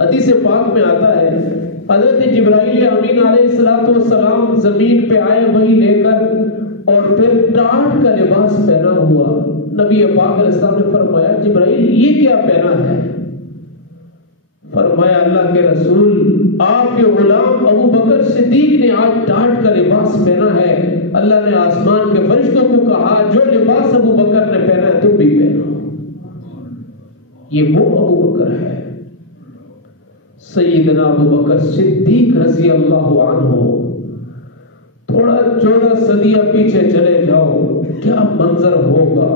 حدیث پاک میں آتا ہے حضرت جبرائیل امین علیہ السلام زمین پہ آئے وہی لے کر اور پھر ٹاٹ کا لباس پہنا ہوا. نبی پاک علیہ السلام نے فرمایا جبرائیل یہ کیا پہنا ہے؟ فرمایا اللہ کے رسول آپ کے غلام ابو بکر صدیق نے آج ٹاٹ کا لباس پہنا ہے. اللہ نے آسمان کے فرشتوں کو کہا جو لباس ابو بکر نے پہنا ہے تم بھی پہنو. یہ وہ ابو بکر ہے سیدنا ابو بکر صدیق رضی اللہ عنہ. تھوڑا 14 صدیاں پیچھے چلے جاؤ کیا منظر ہوگا.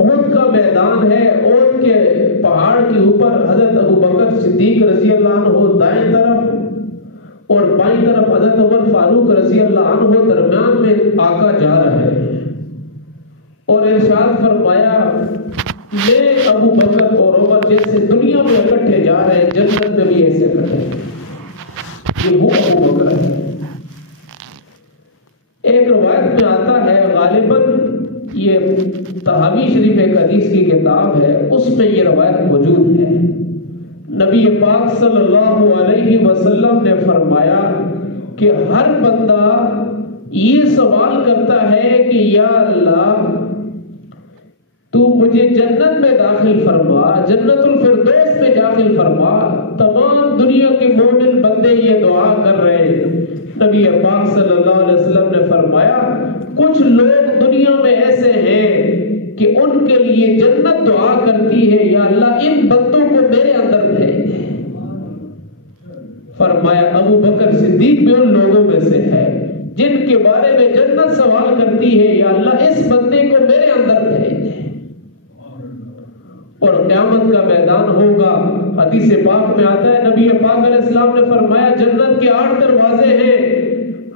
احد کا میدان ہے, احد کے پہاڑ کے اوپر حضرت ابو بکر صدیق رضی اللہ عنہ دائیں طرف اور بائیں طرف حضرت عمر فاروق رضی اللہ عنہ, درمیان میں آقا جا رہے ہیں اور ارشاد فرمایا میں ابو بکر اور عمر جیسے دنیا میں اکٹھے جا رہے ہیں جنت میں بھی ایسے کریں. یہ وہ ابو بکر ہے. ایک روایت میں آتا ہے غالباً یہ طحاوی شریف ایک حدیث کی کتاب ہے, اس میں یہ روایت موجود ہے. نبی پاک صلی اللہ علیہ وسلم نے فرمایا کہ ہر بندہ یہ سوال کرتا ہے کہ یا اللہ تو مجھے جنت میں داخل فرما, جنت الفردوس میں داخل فرما. تمام دنیا کے مومن بندے یہ دعا کر رہے ہیں. نبی پاک صلی اللہ علیہ وسلم نے فرمایا کچھ لوگ دنیا میں ایسے ہیں کہ ان کے لیے جنت دعا کرتی ہے یا اللہ ان بندوں کو میرے اندر بھیج. فرمایا ابو بکر صدیق بھی ان لوگوں میں سے ہے جن کے بارے میں جنت سوال کرتی ہے یا اللہ اس بندے کو میرے اندر بھیج. اور قیامت کا میدان ہوگا. حدیث پاک میں آتا ہے نبی پاک علیہ السلام نے فرمایا جنت کے 8 دروازے ہیں,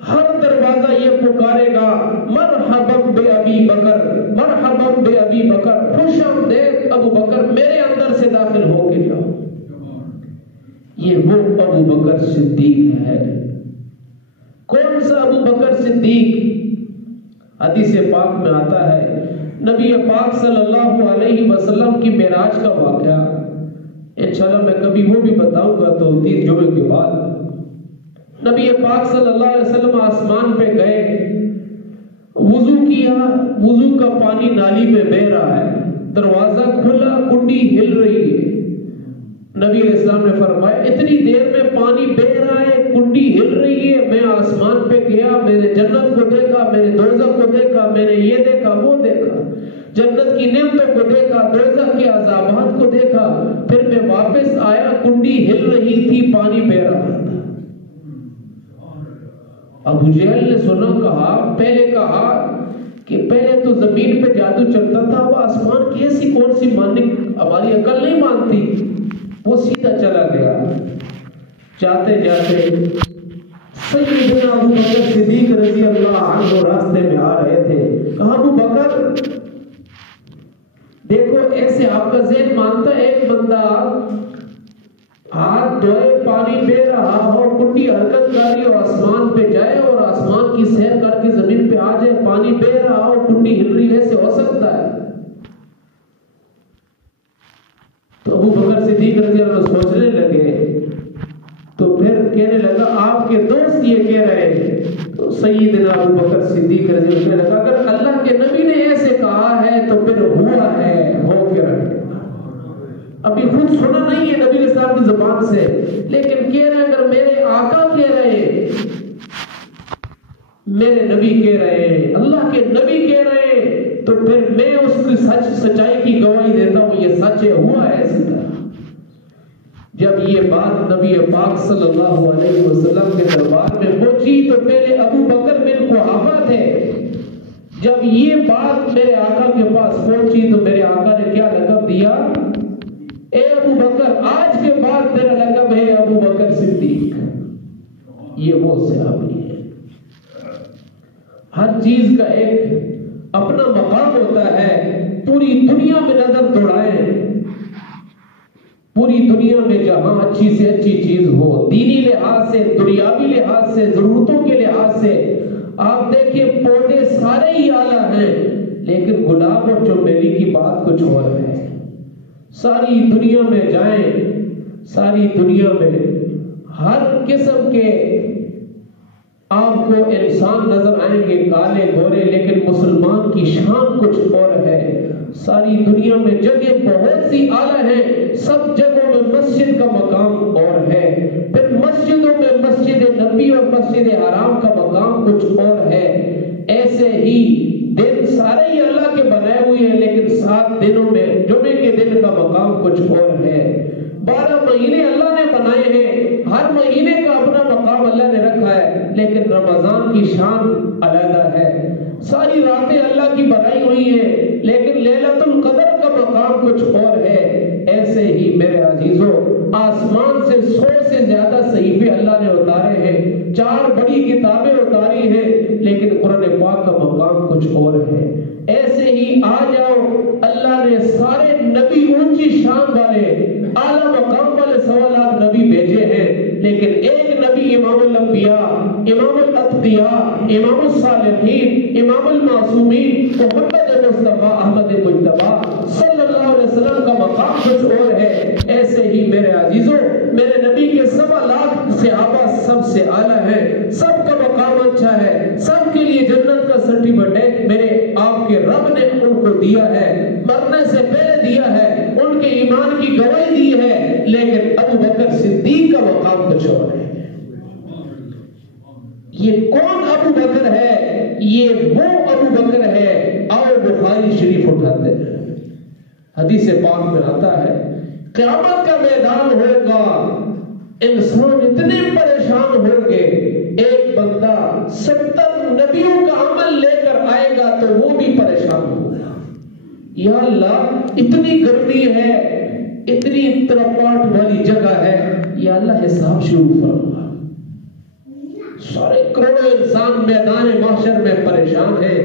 ہر دروازہ یہ پکارے گا مرحبا بے ابی بکر, مرحبا بے ابی بکر, خوش آمدید ابو بکر, میرے اندر سے داخل ہو کے جاؤ. یہ وہ ابو بکر صدیق ہے. کون سا ابو بکر صدیق؟ حدیث پاک میں آتا ہے نبی پاک صلی اللہ علیہ وسلم کی معراج کا واقعہ. انشاءاللہ میں کبھی وہ بھی بتاؤں گا تو 3 جمعے کے بعد. نبی پاک صلی اللہ علیہ وسلم آسمان پہ گئے, وضو کیا, وضو کا پانی نالی میں بہہ رہا ہے, دروازہ کھلا, کنڈی ہل رہی ہے. نبی علیہ السلام نے فرمایا اتنی دیر میں پانی بہہ رہا ہے, کنڈی ہل رہی ہے, میں آسمان پہ گیا, میں نے جنت کو دیکھا, میں نے دوزخ کو دیکھا, میں نے یہ دیکھا وہ دیکھا, جنت کی نعمتوں کو دیکھا, دوزخ کے عذابات کو دیکھا, پھر میں واپس آیا, کنڈی ہل رہی تھی, پانی بہہ رہا تھا. ابو جہل نے سنا, کہا کہ پہلے تو زمین پہ جادو چلتا تھا, وہ آسمان کی ایسی کون سی ماننے ہماری عقل نہیں مانتی. وہ سیدھا چلا گیا. جاتے جاتے سیدنا ابو بکر صدیق رضی اللہ عنہ راستے میں آ رہے تھے. کہا ابو بکر دیکھو, ایسے آپ کا ذہن مانتا ہے ایک بندہ ہاتھ دھوئے, پانی بہ رہا ہو, کنڈی حرکت کر رہی ہو, آسمان پہ جائے اور آسمان کی سیر کر کے زمین پہ آ جائے, پانی بہ رہا ہو, کنڈی ہل رہی ہے, ایسے ہو سکتا ہے؟ تو ابو بکر صدیق رضی اللہ عنہ سوچنے لگے, تو پھر کہنے لگا آپ کے دوست یہ کہہ رہے ہیں. تو سیدنا ابو بکر صدیق رضی اللہ عنہ لگا اگر اللہ کے نبی نے ایسے کہا ہے تو پھر ہوا ہے, ہو کے رہے. ابھی خود سنا نہیں ہے نبی اسلام کی زبان سے, لیکن کہہ رہے ہیں اگر میرے آقا کہہ رہے ہیں, میرے نبی کہہ رہے ہیں, اللہ کے نبی کہہ رہے ہیں, تو پھر میں اس کی سچائی کی گواہی دیتا ہوں, یہ سچ ہے, ہوا ہے اسی طرح. جب یہ بات نبی پاک صلی اللہ علیہ وسلم کے دربار میں پہنچی تو پہلے ابو بکر بن قحافہ تھے. جب یہ بات میرے آقا کے پاس پہنچی تو میرے آقا نے کیا لقب دیا, اے ابو بکر آج کے بعد تیرا لقب ہے ابو بکر صدیق. یہ وہ صحابی ہے. ہر چیز کا ایک اپنا مقام ہوتا ہے. پوری دنیا میں نظر دوڑائیں, پوری دنیا میں جہاں اچھی سے اچھی چیز ہو, دینی لحاظ سے, دنیاوی لحاظ سے, ضرورتوں کے لحاظ سے, آپ دیکھیں پودے سارے ہی اعلیٰ ہیں, لیکن گلاب اور چنبیلی کی بات کچھ اور ہے. ساری دنیا میں جائیں, ساری دنیا میں ہر قسم کے آپ کو انسان نظر آئیں گے، کالے گورے، لیکن مسلمان کی شان کچھ اور ہے۔ ساری دنیا میں جگہ بہت سی اعلیٰ ہیں، سب جگہوں میں مسجد کا مقام اور ہے، پھر مسجدوں میں مسجد نبی اور مسجد حرام کا مقام کچھ اور ہے۔ ایسے ہی دن سارے ہی اللہ کے بنائے ہوئے ہیں، لیکن 7 دنوں میں جمعے کے دن کا مقام کچھ اور ہے۔ 12 مہینے اللہ نے بنائے ہیں، ہر مہینے کا اپنا مقام اللہ نے رکھا ہے، لیکن رمضان کی شان علیحدہ ہے۔ ساری راتیں اللہ کی بنائی ہوئی ہیں، لیکن لیلۃ القدر کا مقام کچھ اور ہے۔ ایسے ہی میرے عزیزوں، آسمان سے 100 سے زیادہ صحیفے اللہ نے اتارے ہیں، 4 بڑی کتابیں اتاری ہیں، لیکن قرآن پاک کا مقام کچھ اور ہے۔ ایسے ہی آ جاؤ، اللہ نے سارے نبی اونچی شان والے اعلیٰ مقام والے 1.25 لاکھ نبی بھیجے ہیں، لیکن ایک نبی امام الانبیاء، امام الاتقیاء، امام الصالحین، امام المعصومین محمد مصطفیٰ احمد مجتبیٰ صلی اللہ علیہ وسلم کا مقام کچھ اور ہے۔ ایسے ہی میرے عزیزوں، میرے نبی کے 1.25 لاکھ صحابہ سب سے اعلیٰ ہیں، سب کا مقام اچھا ہے، سب کے لیے جنت کا سرٹیفکیٹ میرے آپ کے رب نے ان کو دیا ہے، مرنے سے پہلے دیا ہے، ان کے ایمان کی گواہی دی ہے، لیکن ابو بکر صدیق کا مقام کچھ اور ہے۔ یہ کون ابو بکر ہے؟ یہ وہ ابو بکر ہے، آؤ بخاری شریف اٹھاتے ہیں، حدیث پاک میں آتا ہے قیامت کا میدان ہوگا، انسان اتنے پریشان ہوں گے، ایک بندہ 70 نبیوں کا عمل لے کر آئے گا تو وہ بھی پریشان ہوگا۔ یا اللہ اتنی گرمی ہے، اتنی ترپاٹ والی جگہ ہے، یا اللہ حساب شروع فرما۔ سارے کروڑوں انسان میدان محشر میں پریشان ہیں،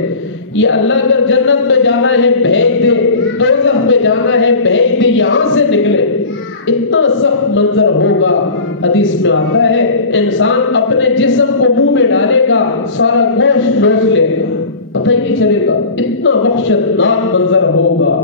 یا اللہ اگر جنت میں جانا ہے بھیج دے، دوزخ میں جانا ہے بھیج دے، یہاں سے نکلے۔ اتنا سخت منظر ہوگا، حدیث میں آتا ہے انسان اپنے جسم کو منہ میں ڈالے گا، سارا گوشت نوچ لے گا، پتہ ہی نہیں چلے گا، اتنا وحشتناک منظر ہوگا۔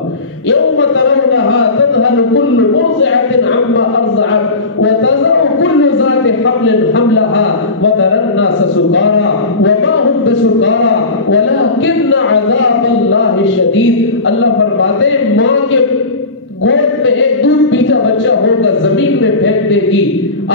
یوم ترونها تذهل كل مرضعة عما ارضعت وتضع كل ذات حمل حملها وترى الناس سكارى وما هم بسكارى ولكن عذاب الله شديد۔ اللہ فرماتے ہیں ماں کے گود میں ایک دودھ پیتا بچہ ہوگا، زمین میں پھینک دے گی،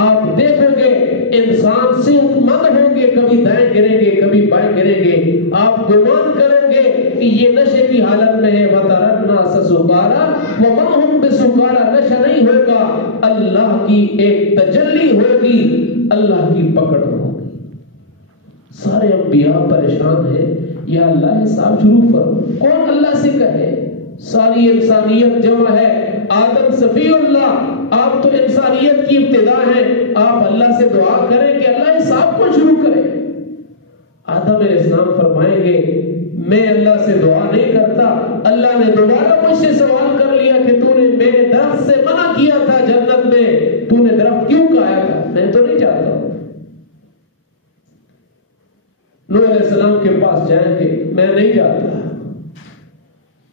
آپ دیکھو گے انسان صحت مند ہوں گے، کبھی دائیں گریں گے کبھی بائیں گریں گے، آپ گمان کرو گے کہ یہ نشے کی حالت میں ہے۔ وَتَرَى النَّاسَ سُكَارَىٰ وَمَا هُمْ بِسُكَارَىٰ، نشہ نہیں ہوگا، اللہ کی ایک تجلی ہوگی، اللہ کی پکڑ ہوگی۔ سارے انبیاء پریشان ہیں، یا اللہ حساب شروع فرما۔ کون اللہ سے کہے؟ ساری انسانیت جمع ہے، آدم صفی اللہ، آپ تو انسانیت کی ابتدا ہیں، آپ اللہ سے دعا کریں کہ اللہ حساب کو شروع کرے۔ آدم علیہ السلام فرمائیں گے میں اللہ سے دعا نہیں کرتا، اللہ نے دوبارہ مجھ سے سوال کر لیا کہ تو نے میرے درخت سے منع کیا تھا جنت میں، تو نے درخت کیوں کھایا تھا؟ میں تو نہیں چاہتا۔ نوح علیہ السلام کے پاس جائیں گے، میں نہیں جاتا۔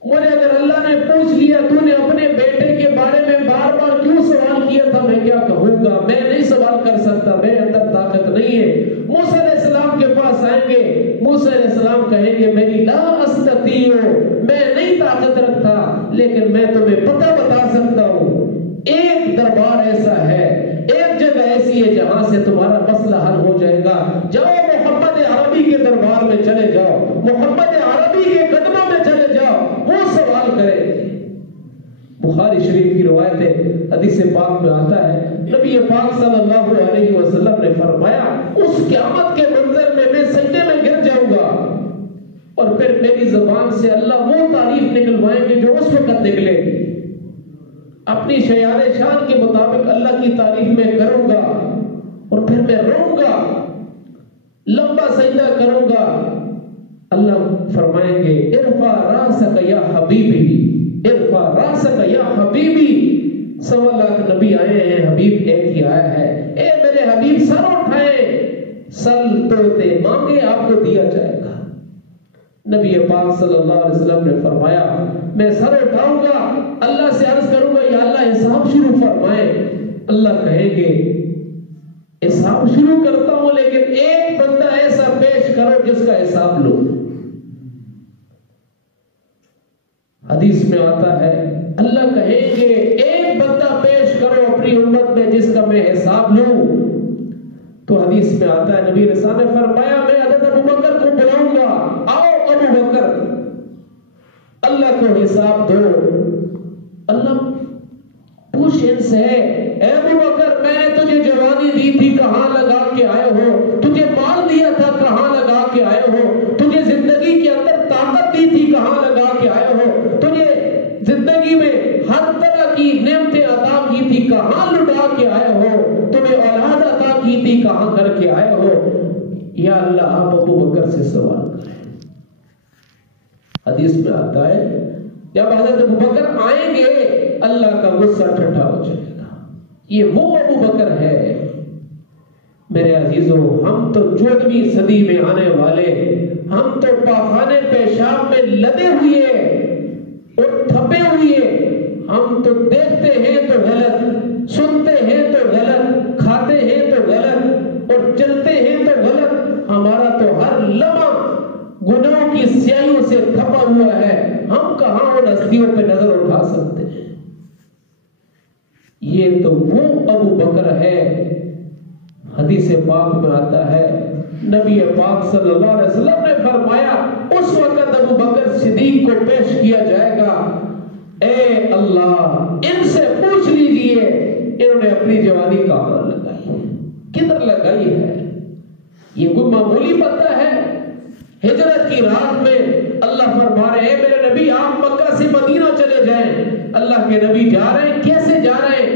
مجھے اگر اللہ نے پوچھ لیا تو نے اپنے بیٹے کے بارے میں بار بار کیوں سوال کیا تھا، میں کیا کہوں گا؟ میں نہیں سوال کر سکتا، میرے اندر طاقت نہیں ہے۔ موسیٰ علیہ السلام کے پاس آئیں گے، موسیٰ علیہ السلام کہیں گے میری لا استطیع، میں نہیں طاقت رکھتا، لیکن میں تمہیں پتہ بتا سکتا ہوں، ایک دربار ایسا ہے، ایک جگہ ایسی ہے جہاں سے تمہارا مسئلہ حل ہو جائے گا۔ جاؤ محمد عربی کے دربار میں چلے جاؤ، محمد عربی کے قدموں میں چلے جاؤ، وہ سوال کرے۔ بخاری شریف کی روایت ہے، حدیث پاک میں آتا ہے نبی پاک صلی اللہ علیہ وسلم نے فرمایا اس قیامت کے منظر میں میں سجدے میں گر جاؤں گا، اور پھر میری زبان سے اللہ وہ تعریف نکلوائیں گے جو اس وقت نکلے گی، اپنی شیار شان کے مطابق اللہ کی تعریف میں کروں گا، اور پھر میں روؤں گا، لمبا سجدہ کروں گا۔ اللہ فرمائیں گے ارفع راسک یا حبیبی، ارفع راسک یا حبیبی۔ 1.25 لاکھ نبی آئے ہیں، حبیب ایک ہی آیا ہے، اے میرے حبیب سر اٹھائیں، سل توتے مانگے آپ کو دیا جائے گا۔ نبی پاک صلی اللہ علیہ وسلم نے فرمایا میں سر اٹھاؤں گا، اللہ سے عرض کروں گا یا اللہ حساب شروع فرمائے۔ اللہ کہیں گے حساب شروع کرتا ہوں لیکن ایک بندہ ایسا پیش کرو جس کا حساب لو. حدیث میں آتا ہے اللہ کہیں گے ایک بندہ پیش کرو اپنی امت میں جس کا میں حساب لوں. تو حدیث میں آتا ہے نبی رسول نے فرمایا میں حضرت ابو بکر کو بلاؤں گا, آؤ ابو بکر اللہ کو حساب دو. اللہ پوچھ ان سے اے ابو بکر میں نے تجھے جوانی دی تھی کہاں لگا کے آئے ہو, تجھے مال دیا تھا کہاں لگا کے آئے ہو, تجھے زندگی کے اندر طاقت دی تھی کہاں لگا کے آئے ہو, تجھے زندگی میں ہر طرح کی نعمتیں عطا کی تھی کہاں لٹا کے آئے ہو, تمہیں اولاد عطا کی تھی کہاں کر کے آئے ہو. یا اللہ آپ ابو بکر سے سوال کریں. حدیث میں آتا ہے جب حضرت ابو بکر آئیں گے اللہ کا غصہ ٹھنڈا ہو جائے گا. یہ وہ ابو بکر ہے. میرے عزیزو ہم تو 14ویں صدی میں آنے والے, ہم تو پاخانے پیشاب میں لدے ہوئے اور تھپے ہوئے, ہم تو دیکھتے ہیں تو غلط, سنتے ہیں تو غلط, کھاتے ہیں تو غلط اور چلتے ہیں تو غلط. ہمارا تو ہر لمحہ گناہوں کی سیاہیوں سے تھپا ہوا ہے. ہم کہاں ان ہستیوں پہ نظر اٹھا سکتے ہیں. یہ تو وہ ابو بکر ہے. حدیث پاک میں آتا ہے نبی پاک صلی اللہ علیہ وسلم نے فرمایا اس وقت ابو بکر صدیق کو پیش کیا جائے گا, اے اللہ ان سے پوچھ لیجئے انہوں نے اپنی جوانی کہاں لگائی, کدھر لگائی ہے. یہ کوئی معمولی بندہ ہے. ہجرت کی رات میں اللہ فرما رہے ہیں میرے نبی آپ مکہ سے مدینہ چلے جائیں. اللہ کے نبی جا رہے ہیں, کیسے جا رہے ہیں,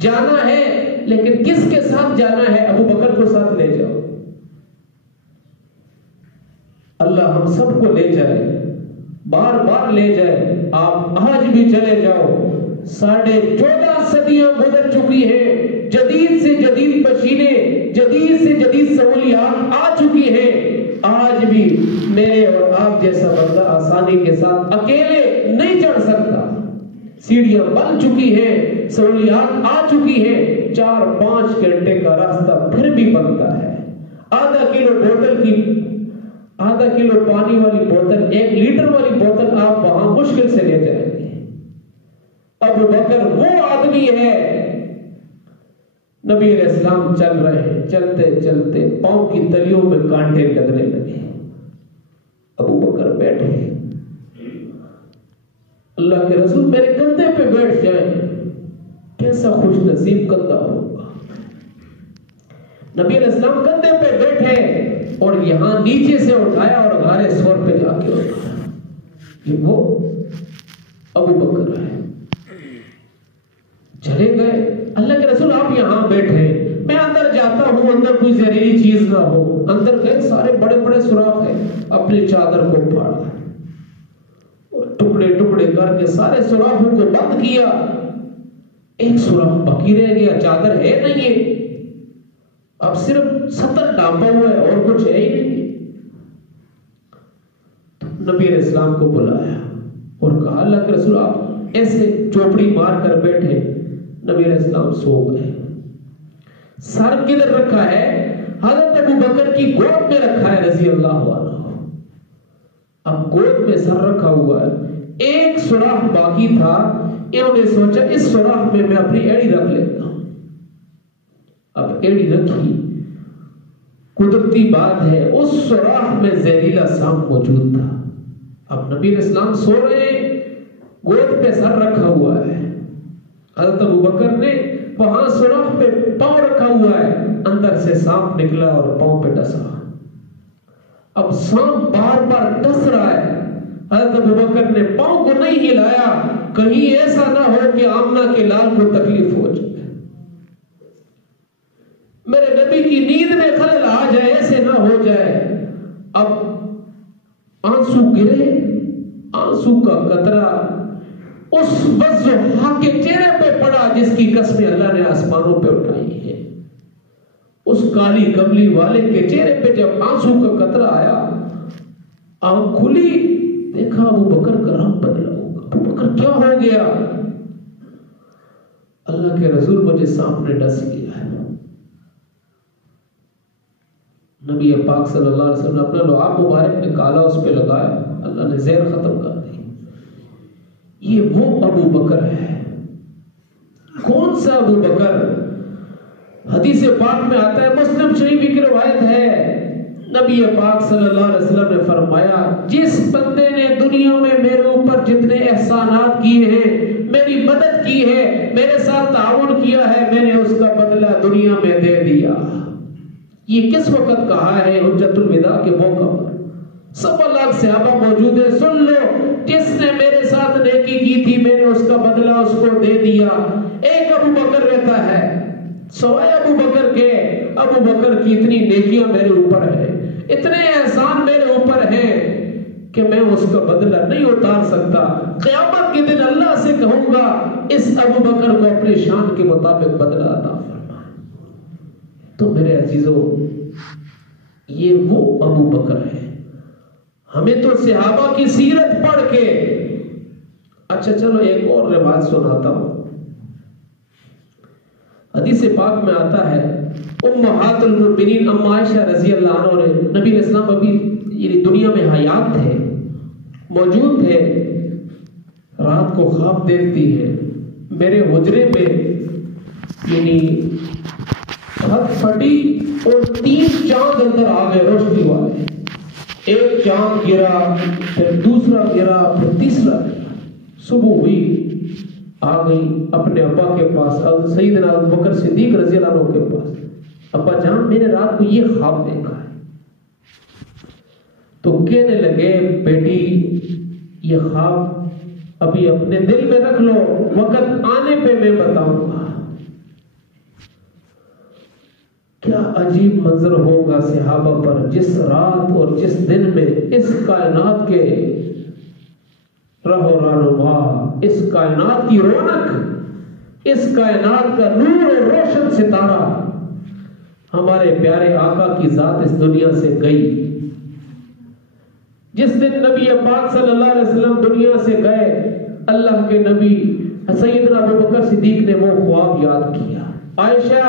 جانا ہے لیکن کس کے ساتھ جانا ہے, ابو بکر کو ساتھ لے جاؤ. اللہ ہم سب کو لے جائے, بار بار لے جائے. آپ آج بھی چلے جاؤ. 14.5 صدیاں گزر چکی ہیں, جدید سے جدید مشینیں, جدید سے جدید سہولیات آ چکی ہیں. آج بھی میرے اور آپ جیسا بندہ آسانی کے ساتھ اکیلے نہیں چڑھ سکتا. سیڑھیاں بن چکی ہیں, سہولیات آ چکی ہیں. 4-5 گھنٹے کا راستہ پھر بھی بنتا ہے. آدھا کلو پانی والی بوتل, 1 لیٹر والی بوتل آپ وہاں مشکل سے لے جائیں گے. ابو بکر وہ آدمی ہے. نبی علیہ السلام چل رہے ہیں, چلتے چلتے پاؤں کی تلیوں میں کانٹے لگنے لگے. ابو بکر بیٹھے, اللہ کے رسول میرے کندھے پہ بیٹھ جائیں, کیسا خوش نصیب کندھا ہوگا. نبی علیہ السلام کندھے پہ بیٹھے اور یہاں نیچے سے اٹھایا اور غار ثور پہ جا کے اٹھایا. یہ وہ ابو بکر ہے. چلے گئے. اللہ کے رسول آپ یہاں بیٹھے, میں اندر جاتا ہوں, اندر کوئی زہریلی چیز نہ ہو. اندر گئے, سارے بڑے بڑے سوراخ ہیں. اپنی چادر کو پھاڑا, ٹکڑے ٹکڑے کر کے سارے سوراخوں کو بند کیا. ایک سوراخ باقی رہ گیا, چادر ہے نہیں ہے, اب صرف 70 ڈانپا ہوا ہے اور کچھ ہے ہی نہیں. تو نبی علیہ السلام کو بلایا اور کہا اللہ کے رسول آپ ایسے چوپڑی مار کر بیٹھے. نبی علیہ السلام سو گئے. سر کدھر رکھا ہے, حضرت ابو بکر کی گود میں رکھا ہے رضی اللہ عنہ. اب گود میں سر رکھا ہوا ہے, ایک سوراخ باقی تھا. انہوں نے سوچا اس سوراخ میں اپنی ایڑی رکھ لیتا ہوں. اب ایڑی رکھی, قدرتی بات ہے اس سوراخ میں زہریلا سانپ موجود تھا. اب نبی علیہ السلام سو رہے ہیں, گود پہ سر رکھا ہوا ہے. حضرت ابو بکر نے وہاں سوراخ پہ پاؤں رکھا ہوا ہے, اندر سے سانپ نکلا اور پاؤں پہ ڈسا. اب سانپ بار بار ڈس رہا ہے. حضرت ابو بکر نے پاؤں کو نہیں ہلایا, کہیں ایسا نہ ہو کہ آمنہ کے لال کو تکلیف ہو جائے, میرے نبی کی نیند میں خلل آ جائے, ایسے نہ ہو جائے. اب آنسو گرے, آنسو کا قطرہ اس وضحا کے چہرے پہ پڑا جس کی قسمیں اللہ نے آسمانوں پہ اٹھائی ہے. اس کالی کملی والے کے چہرے پہ جب آنسو کا قطرہ آیا, آنکھ کھلی, دیکھا ابو بکر کا رنگ بدلا ہوگا. ابو بکر کیا ہو گیا؟ اللہ کے رسول مجھے سانپ نے ڈس لیا ہے. نبی پاک صلی اللہ علیہ وسلم نے اپنا لعاب مبارک نکالا، اس پہ لگایا، اللہ نے زہر ختم کر دی. یہ وہ ابو بکر ہے. کون سا ابو بکر؟ حدیث پاک میں آتا ہے، مسلم شریف کی روایت ہے، نبی پاک صلی اللہ علیہ وسلم نے فرمایا جس بندے نے دنیا میں میرے اوپر جتنے احسانات کیے ہیں، میری مدد کی ہے، میرے ساتھ تعاون کیا ہے، میں نے اس کا بدلہ دنیا میں دے دیا. یہ کس وقت کہا ہے؟ حجت الوداع کے موقع پر. 100 لاکھ صحابہ موجود ہیں. سن لو، جس نے میرے ساتھ نیکی کی تھی میں نے اس کا بدلہ اس کو دے دیا. ایک ابو بکر رہتا ہے سوائے ابو بکر کے. ابو بکر کی اتنی نیکیاں میرے اوپر ہیں، اتنے احسان میرے اوپر ہیں کہ میں اس کا بدلہ نہیں اتار سکتا. قیامت کے دن اللہ سے کہوں گا اس ابو بکر کو اپنے شان کے مطابق بدلہ عطا فرما. تو میرے عزیزو، یہ وہ ابو بکر ہے. ہمیں تو صحابہ کی سیرت پڑھ کے، اچھا چلو ایک اور روایت سناتا ہوں. حدیث پاک میں آتا ہے، امہات المؤمنین ام عائشہ رضی اللہ عنہ نے، نبی علیہ السلام ابھی دنیا میں حیات تھے، موجود تھے، رات کو خواب دیکھتی ہے، میرے حجرے میں یعنی چھت پھٹی اور 3 چاند اندر آ گئے روشنی والے. ایک چاند گرا، پھر دوسرا گرا، پھر تیسرا گرا. صبح ہوئی، آ گئی اپنے ابا کے پاس، سیدنا ابو بکر صدیق رضی اللہ عنہ کے پاس. ابا جان، میں نے رات کو یہ خواب دیکھا ہے. تو کہنے لگے بیٹی یہ خواب ابھی اپنے دل میں رکھ لو، وقت آنے پہ میں بتاؤں گا. کیا عجیب منظر ہوگا صحابہ پر جس رات اور جس دن میں اس کائنات کے رہ و رونما، اس کائنات کی رونق، اس کائنات کا نور اور روشن ستارہ، ہمارے پیارے آقا کی ذات اس دنیا سے گئی. جس دن نبی پاک صلی اللہ علیہ وسلم دنیا سے گئے، اللہ کے نبی سیدنا ابو بکر صدیق نے وہ خواب یاد کیا. عائشہ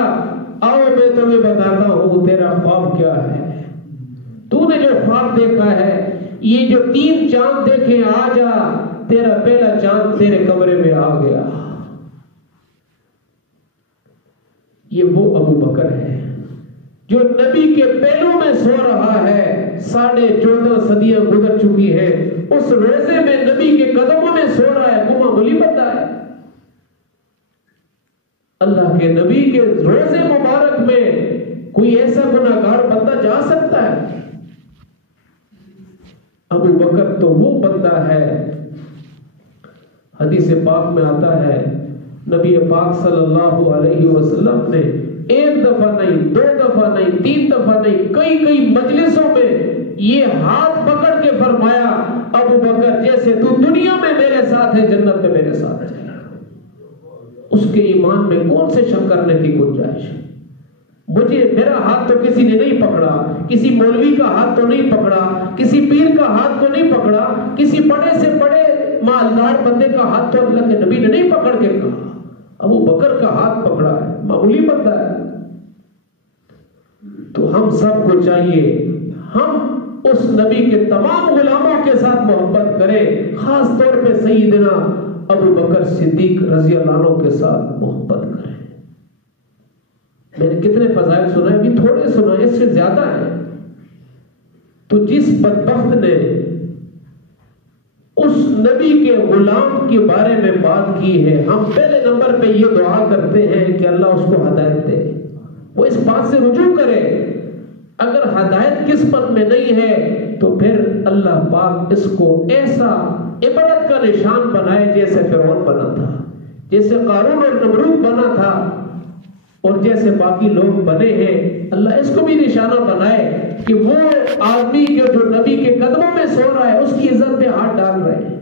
آؤ میں تمہیں بتاتا ہوں تیرا خواب کیا ہے. تو نے جو خواب دیکھا ہے، یہ جو 3 چاند دیکھے، آ جا، تیرا پہلا چاند تیرے کمرے میں آ گیا. یہ وہ ابو بکر ہے جو نبی کے پہلو میں سو رہا ہے. 14.5 صدیاں گزر چکی ہے، اس روزے میں نبی کے قدموں میں سو رہا ہے. گما گلی بتا ہے. اللہ کے نبی کے روزے مبارک میں کوئی ایسا گناہگار بندہ جا سکتا ہے؟ ابو بکر تو وہ بندہ ہے. حدیث پاک میں آتا ہے، نبی پاک صلی اللہ علیہ وسلم نے 1 دفعہ نہیں، 2 دفعہ نہیں، 3 دفعہ نہیں، کئی مجلسوں میں یہ ہاتھ پکڑ کے فرمایا، ابو بکر جیسے تو دنیا میں میرے ساتھ ہے، جنت میں میرے ساتھ ہے. اس کے ایمان میں کون سے شک کرنے کی گنجائش ہے؟ میرا ہاتھ تو کسی نے نہیں پکڑا، کسی مولوی کا ہاتھ تو نہیں پکڑا، کسی پیر کا ہاتھ تو نہیں پکڑا، کسی بڑے سے بڑے مالدار بندے کا ہاتھ تو اللہ کے نبی نے نہیں پکڑ کے کہا. ابو بکر کا ہاتھ پکڑا ہے، معمولی بندہ ہے. تو ہم سب کو چاہیے ہم اس نبی کے تمام غلاموں کے ساتھ محبت کریں، خاص طور پہ سیدنا ابو بکر صدیق رضی اللہ عنہ کے ساتھ محبت کریں. میں نے کتنے فضائل سنائے، بھی تھوڑے سنائے، اس سے زیادہ ہے. تو جس بدبخت نے اس نبی کے غلام کے بارے میں بات کی ہے، ہم پہلے نمبر پہ یہ دعا کرتے ہیں کہ اللہ اس کو ہدایت دے، وہ اس بات سے رجوع کرے. اگر ہدایت قسمت میں نہیں ہے تو پھر اللہ پاک اس کو ایسا عبرت کا نشان بنائے جیسے فرعون بنا تھا، جیسے قارون اور نمرود بنا تھا، اور جیسے باقی لوگ بنے ہیں. اللہ اس کو بھی نشانہ بنائے کہ وہ آدمی جو نبی کے قدموں میں سو رہا ہے اس کی عزت پہ ہاتھ ڈال رہے ہیں.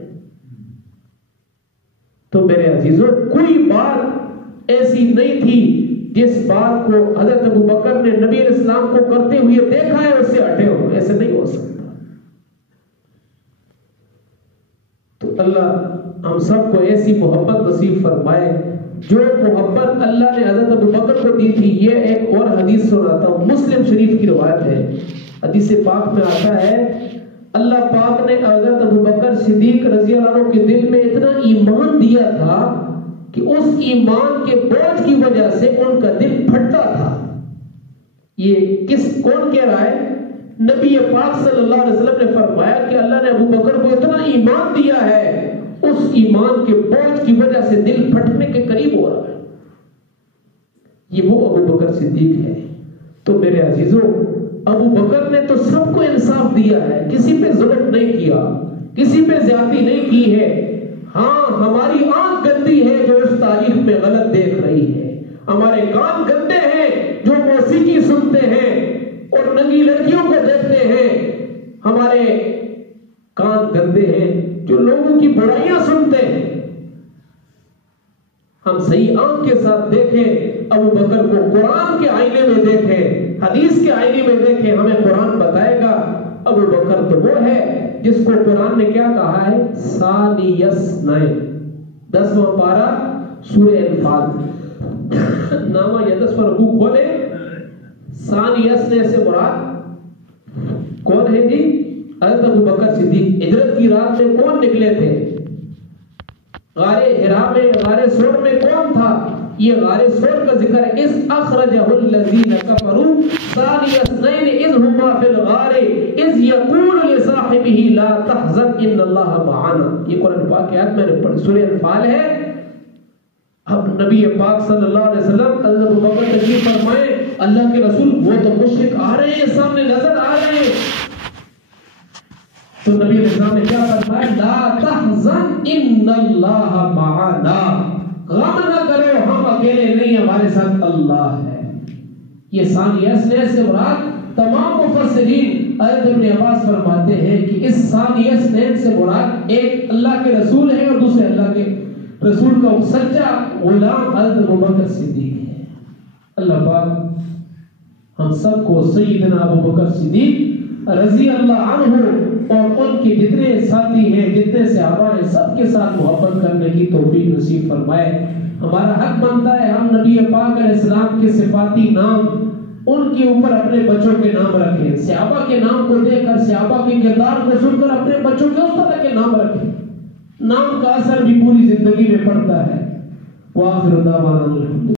تو میرے عزیزوں، کوئی بات ایسی نہیں تھی جس بات کو حضرت ابو بکر نے نبی علیہ السلام کو کرتے ہوئے دیکھا ہے اس سے ہٹے ہو، ایسے نہیں ہو سکتا. تو اللہ ہم سب کو ایسی محبت نصیب فرمائے جو محبت اللہ نے حضرت ابوبکر کو دی تھی، یہ ایک اور حدیث سناتا ہوں، مسلم شریف کی روایت ہے، حدیث پاک میں آتا ہے اللہ پاک نے حضرت ابوبکر صدیق رضی اللہ عنہ کے دل میں اتنا ایمان دیا تھا کہ اس ایمان کے بوجھ کی وجہ سے ان کا دل پھٹتا تھا۔ یہ کون کہہ رہا ہے؟ نبی پاک صلی اللہ علیہ وسلم نے فرمایا کہ اللہ نے ابوبکر کو اتنا ایمان دیا ہے، اس ایمان کے بوجھ کی وجہ سے دل پھٹنے کے قریب ہو رہا ہے۔ یہ وہ ابوبکر صدیق ہے۔ تو میرے عزیزوں، ابوبکر نے تو سب کو انصاف دیا ہے، کسی پہ ظلم نہیں کیا، کسی پہ زیادتی نہیں کی ہے۔ ہاں ہماری آنکھ گندی ہے جو اس تاریخ میں غلط دیکھ رہی ہے، ہمارے کان گندے ہیں جو موسیقی سنتے ہیں اور ننگی لڑکیوں کو دیکھتے ہیں، ہمارے کان گندے ہیں جو لوگوں کی برائیاں سنتے ہیں۔ ہم صحیح آنکھ کے ساتھ دیکھیں ابوبکر کو، قرآن کے آئینے میں دیکھیں، حدیث کے آئینے میں دیکھیں، ہمیں قرآن بتائے گا ابوبکر تو وہ ہے جس کو قرآن نے کیا کہا ہے؟ ثانی اثنین، 10واں پارہ سورہ انفال، نامہ یا 10واں رکوع کھولے، ثانی اثنین سے مراد کون ہے جی؟ حضرت ابوبکر صدیق۔ ہجرت کی رات میں کون نکلے تھے؟ غار حرا میں، غار سور میں کون تھا؟ یہ غار سور کا ذکر ہے۔ اس اخرجہ الذین کفروا ثانی اثنین اذ ہما فی الغار اذ یقول لصاحبہ لا تحزن ان اللہ معنا۔ یہ قرآن پاک کی آیت میں نے پڑھی، سورہ انفال ہے۔ اب نبی پاک صلی اللہ علیہ وسلم حضرت ابوبکر تشریف فرمائے، اللہ کے رسول وہ تو مشرک آ رہے ہیں، سامنے نظر آ رہے ہیں، تو نبی علیہ السلام نے کیا فرمایا؟ لا تحزن ان اللہ معنا، غم نہ کرو، ہم اکیلے نہیں، ہمارے ساتھ اللہ ہے۔ یہ ثانی اثنین سے مراد تمام مفسرین، حضرت ابن عباس فرماتے ہیں کہ اس ثانی اثنین سے مراد ایک اللہ کے رسول ہے اور دوسرے اللہ کے رسول کا سچا غلام حضرت ابوبکر صدیق ہے۔ اللہ پاک ہم سب کو سیدنا ابوبکر صدیق رضی اللہ عنہ اور ان کے جتنے ساتھی ہیں، جتنے صحابہ ہیں، سب کے ساتھ محبت کرنے کی توفیق نصیب فرمائے۔ ہمارا حق بنتا ہے ہم نبی پاک علیہ السلام کے صفاتی نام ان کے اوپر اپنے بچوں کے نام رکھیں، صحابہ کے نام کو دیکھ کر، صحابہ کے کردار کو سن کر اپنے بچوں کے اس طرح کے نام رکھیں۔ نام کا اثر بھی پوری زندگی میں پڑتا ہے۔ وآخر دعوانا الحمدللہ۔